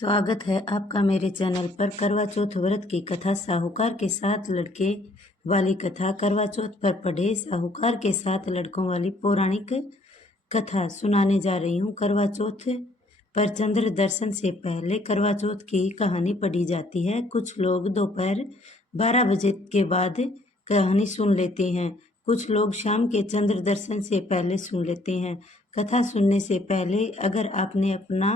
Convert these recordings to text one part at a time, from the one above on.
स्वागत है आपका मेरे चैनल पर। करवा चौथ व्रत की कथा साहूकार के साथ लड़के वाली कथा। करवा चौथ पर पढ़े साहूकार के साथ लड़कों वाली पौराणिक कथा सुनाने जा रही हूँ। करवा चौथ पर चंद्र दर्शन से पहले करवा चौथ की कहानी पढ़ी जाती है। कुछ लोग दोपहर 12 बजे के बाद कहानी सुन लेते हैं, कुछ लोग शाम के चंद्र दर्शन से पहले सुन लेते हैं। कथा सुनने से पहले अगर आपने अपना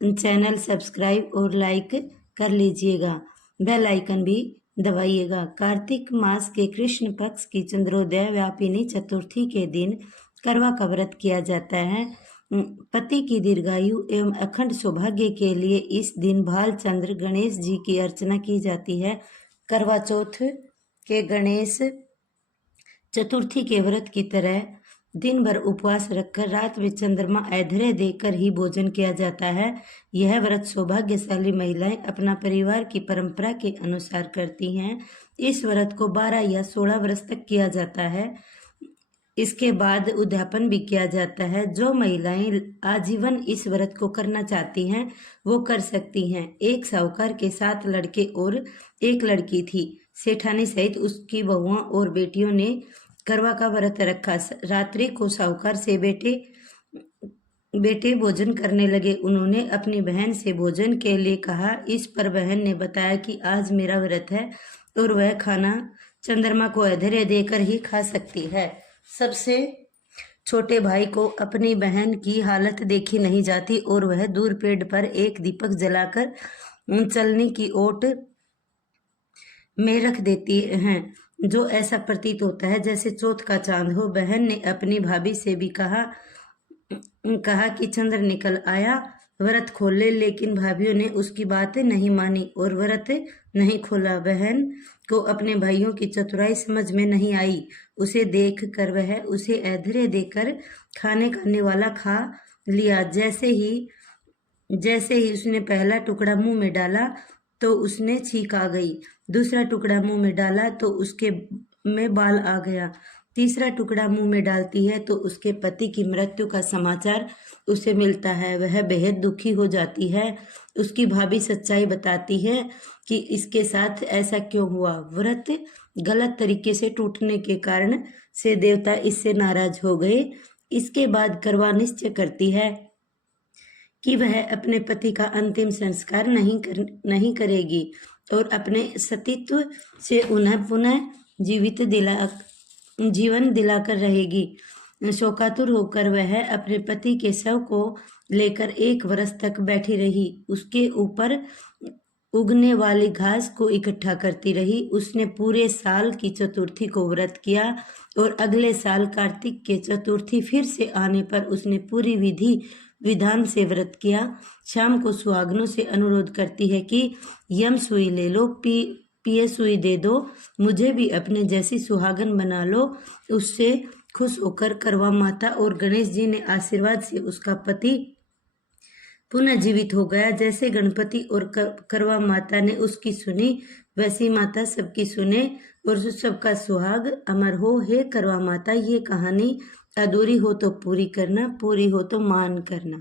चैनल सब्सक्राइब और लाइक कर लीजिएगा, बेल आइकन भी दबाइएगा। कार्तिक मास के कृष्ण पक्ष की चंद्रोदय व्यापिनी चतुर्थी के दिन करवा का व्रत किया जाता है। पति की दीर्घायु एवं अखंड सौभाग्य के लिए इस दिन भालचंद्र गणेश जी की अर्चना की जाती है। करवा चौथ के गणेश चतुर्थी के व्रत की तरह दिन भर उपवास रखकर रात में चंद्रमा ऐधर्य देकर ही भोजन किया जाता है। यह व्रत सौभाग्यशाली महिलाएं अपना परिवार की परंपरा के अनुसार करती हैं। इस व्रत को 12 या 16 वर्ष तक किया जाता है। इसके बाद उद्यापन भी किया जाता है। जो महिलाएं आजीवन इस व्रत को करना चाहती हैं वो कर सकती हैं। एक साहूकार के 7 लड़के और एक लड़की थी। सेठानी सहित उसकी बहुओं और बेटियों ने करवा का व्रत रखा। रात्रि को साहूकार से बेटे भोजन करने लगे। उन्होंने अपनी बहन से भोजन के लिए कहा। इस पर बहन ने बताया कि आज मेरा व्रत है और वह खाना चंद्रमा को ऐधर्य देकर ही खा सकती है। सबसे छोटे भाई को अपनी बहन की हालत देखी नहीं जाती और वह दूर पेड़ पर एक दीपक जलाकर चलने की ओट में रख देती हैं, जो ऐसा प्रतीत होता है जैसे चौथ का चांद हो। बहन ने अपनी भाभी से भी कहा कि चंद्र निकल आया, व्रत खोल ले, लेकिन भाभीओं ने उसकी बात नहीं मानी और व्रत नहीं खोला। बहन को अपने भाइयों की चतुराई समझ में नहीं आई। उसे देख कर वह उसे ऐधर्य देकर खाने का निवाला खा लिया। जैसे ही उसने पहला टुकड़ा मुंह में डाला तो उसने छींक आ गई। दूसरा टुकड़ा मुंह में डाला तो उसके में बाल आ गया। तीसरा टुकड़ा मुंह में डालती है तो उसके पति की मृत्यु का समाचार उसे मिलता है। वह बेहद दुखी हो जाती है। उसकी भाभी सच्चाई बताती है कि इसके साथ ऐसा क्यों हुआ। व्रत गलत तरीके से टूटने के कारण से देवता इससे नाराज हो गए। इसके बाद करवा निश्चय करती है कि वह अपने पति का अंतिम संस्कार नहीं करेगी और अपने सतीत्व से उन्हें पुनः जीवन दिलाकर रहेगी। शोकातुर होकर वह अपने पति के शव को लेकर 1 वर्ष तक बैठी रही। उसके ऊपर उगने वाली घास को इकट्ठा करती रही। उसने पूरे साल की चतुर्थी को व्रत किया और अगले साल कार्तिक के चतुर्थी फिर से आने पर उसने पूरी विधि विधान से व्रत किया। शाम को सुहागनों से अनुरोध करती है कि यम सुई ले लो, पिए सुई दे दो, मुझे भी अपने जैसी सुहागन बना लो। उससे खुश होकर करवा माता और गणेश जी ने आशीर्वाद से उसका पति पुनः जीवित हो गया। जैसे गणपति और करवा माता ने उसकी सुनी, वैसी माता सबकी सुने और सबका सुहाग अमर हो। हे करवा माता, ये कहानी अधूरी हो तो पूरी करना, पूरी हो तो मान करना।